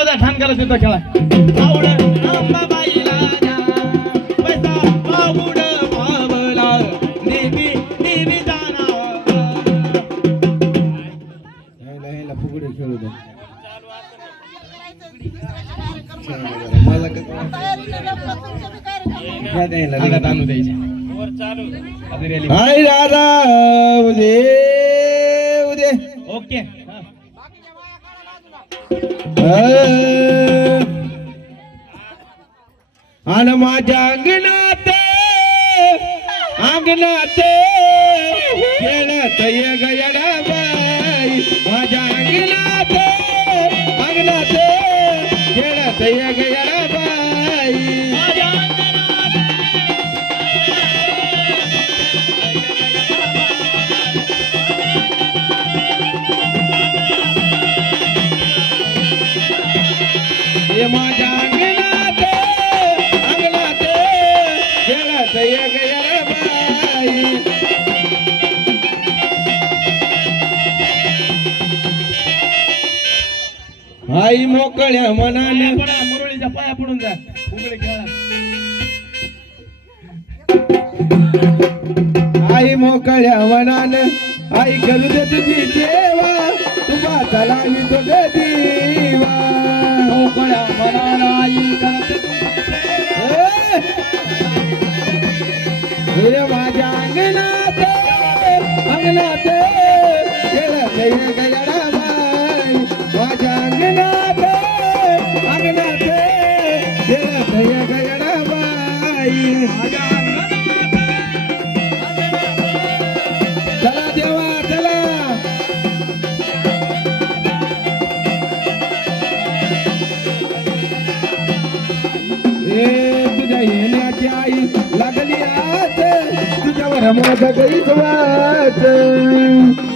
जाऊ द्या ठाणकाला तिथं खेळा आवड अंबाबाईला द्या, पैसा आवड भावला, देवी देवी जाणार फुगडे खेळू दे मला हातात आणू द्यायचे हाय दादा आणि माझ्या अंगणात अंगणात खेळत ये गयडा बाई माझ्या अंगणात अंगणात खेळत ये गयडा बाई ये माझ्या अंगणात अंगणात बाई आई मोकळ्या मनाने. मुरळीच्या पाया पडून जा. फुगडे खेळा. आई मोकळ्या मनाने. आई करू दे तुझी सेवा. तुझा चलावी तो हे माझ्या अंगणात अंगणात खेळत माझ्या अंगणात अंगणात चला देवा चला. तुझ्या येण्याची आई लागली आता तुझ्यावर मोठं वाच